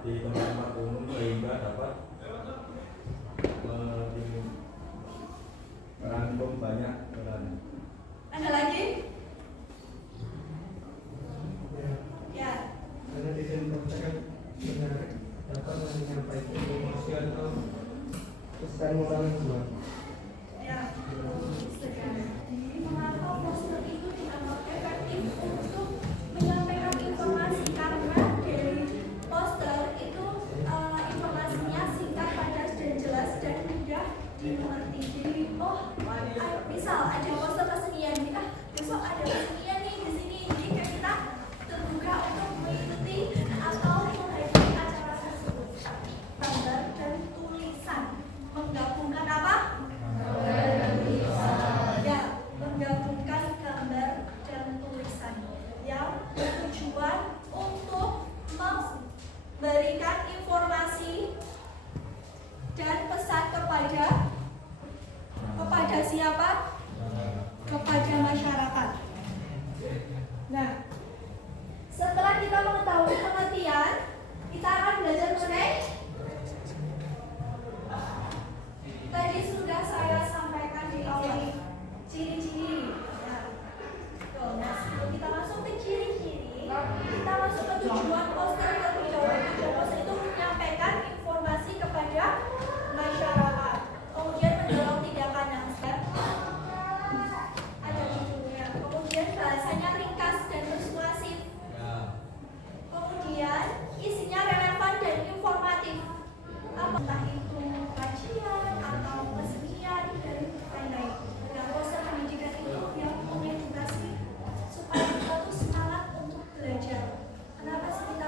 di tempat-tempat umum sehingga dapat merangkum banyak peran. Ada lagi? Ya. Karena desain prospek benar dapat menyampaikan informasi atau pesan moral yang kuat. Ya. Jadi mengapa poster itu dianggap efektif untuk menyampaikan informasi karena dari poster itu informasinya singkat, padat dan jelas dan mudah dimengerti. Jadi misal ada poster kesenian, kita besok ada kesenian nih di sini, jadi kayak kita terbuka untuk mengikuti atau menghadiri acara tersebut. Gambar dan tulisan menggabungkan apa? Ya, menggabungkan gambar dan tulisan yang bertujuan untuk memberikan informasi dan pesan kepada siapa? Kepada masyarakat. Nah, setelah kita mengetahui pengertian, kita akan belajar mengenai tadi sudah saya sampaikan di awal ciri-ciri. Nah, sebelum kita masuk ke ciri-ciri, kita masuk ke tujuan poster terlebih dahulu. Tujuan poster itu menyampaikan informasi kepada masyarakat, kemudian mendorong tindakan yang ada judulnya, kemudian bahasanya ringkas dan persuasif, kemudian isinya relevan dan informatif, apakah itu kajian atau kesenian dan lain-lain. Nah, poster pendidikan itu yang mengedukasi supaya kita tuh semangat untuk belajar. Kenapa sih kita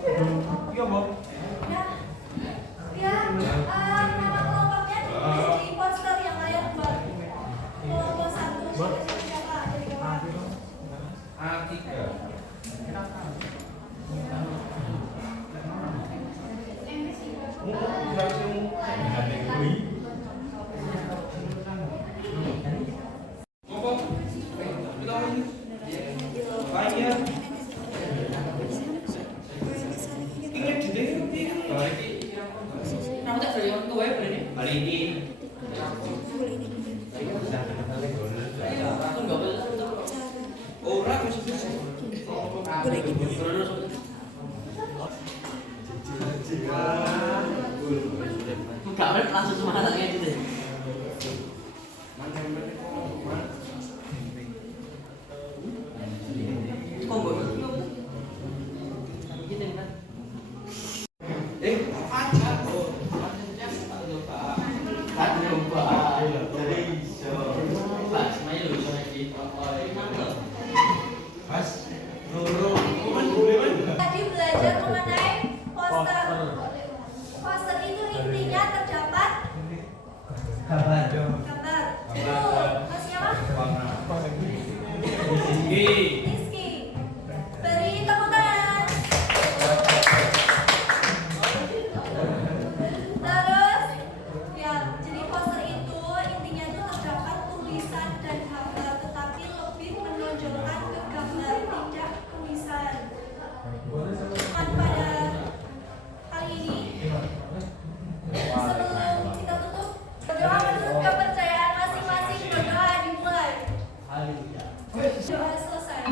Iya, Bob. Ya, nama kelompoknya ditulis di poster yang layar Mbak. Kelompok 1 siapa? Dari bawah. Langsung semangat kayak gitu. Kok gue gitu kan? Tadi belajar mengenai poster. Poster itu intinya terdapat gambar. Itu Mas siapa? Rizky. Beri tepuk tangan. Terus, ya, jadi poster itu intinya itu terdapat tulisan dan gambar, tetapi lebih menonjolkan ke gambar, tidak tulisan. Pada kali ini, sebelum kita tutup, berdoa menurut kepercayaan masing-masing. Berdoa dimulai. Doa selesai.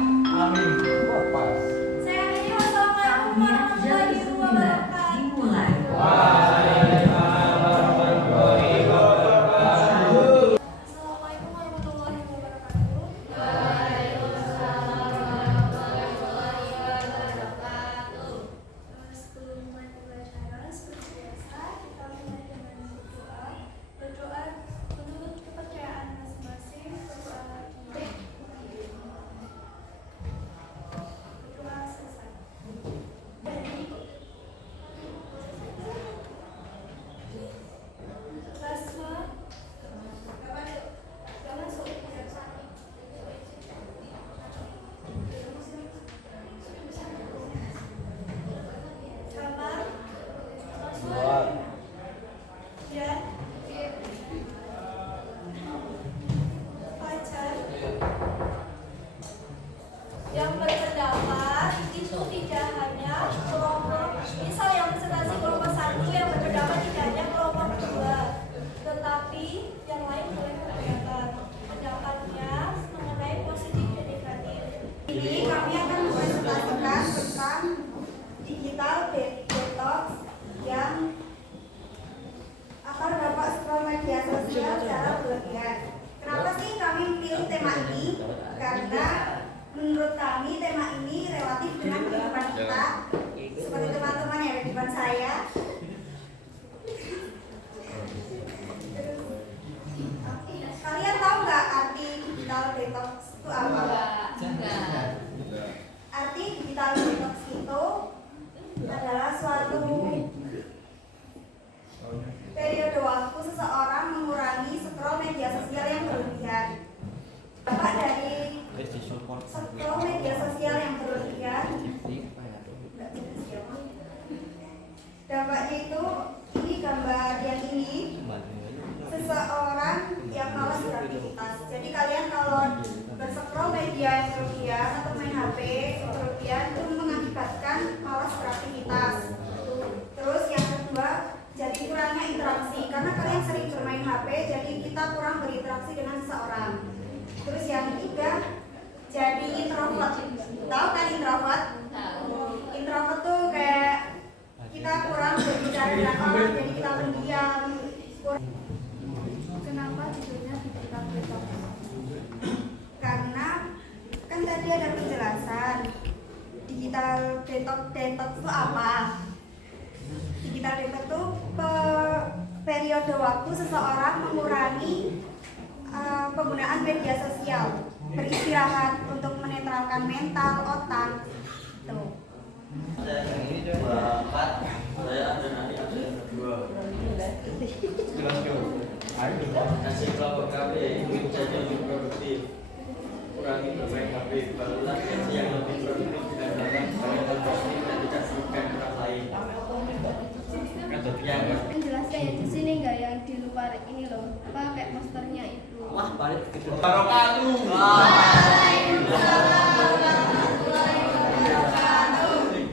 Saya akhiri. Wassalamualaikum warahmatullahi wabarakatuh. Assalamualaikum warahmatullahi wabarakatuh. Sebelum mulai pembelajaran, seperti biasa kita mulai dengan berdoa. Berdoa menurut kepercayaan masing-masing. Berdoa selesai. Basma. Gak masuk. Kamar. Ya. Pacar. Yang berpendapat itu tidak hanya kelompok, misal yang presentasi kelompok 1 yang berpendapat tidak hanya kelompok 2, tetapi yang lain boleh berpendapat. Pendapatnya mengenai positif dan negatif. Ini kami akan mempresentasikan tentang digital detox yang akan dapat scroll media sosial secara berlebihan. Kenapa sih kami pilih tema ini? Karena menurut kami tema ini relatif dengan kehidupan kita, seperti teman-teman yang ada di depan saya. Kalian tahu nggak arti digital detox itu apa? Arti digital detox itu adalah suatu periode waktu seseorang mengurangi scroll media sosial yang berlebihan. Dampak dari scroll media sosial yang berlebihan, dampaknya itu, ini gambar yang ini, seseorang yang malas beraktivitas. Jadi kalian kalau berscroll media yang berlebihan atau main HP berlebihan itu mengakibatkan malas beraktivitas. Terus yang kedua, jadi kurangnya interaksi karena kalian sering bermain HP, jadi kita kurang berinteraksi dengan seseorang. Terus yang ketiga, jadi introvert. Tahu kan introvert? Introvert tuh kayak kita kurang berbicara dengan orang, jadi kita pendiam. Kenapa judulnya digital detox? Karena kan tadi ada penjelasan digital detox itu apa. Digital detox itu periode waktu seseorang mengurangi penggunaan media sosial, beristirahat untuk menetralkan mental, otak. Tuh. Kasih kelompok KB itu jadi lebih produktif. Kurangi bermain HP, barulah sesi yang lebih produktif dengan melakukan kegiatan positif dan tidak merugikan orang lain. Yang Menjelaskan ya di sini nggak yang di luar ini loh, apa kayak posternya itu. Wah, balik gitu. Barokatuh.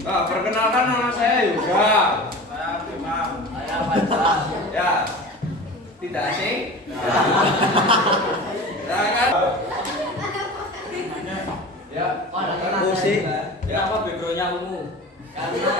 Perkenalkan nama saya Yoga. Saya Imam. Saya baca. Ya, tidak asing. Ya kan? Ya, Oh, ada musik. Ya, apa backgroundnya ungu? Karena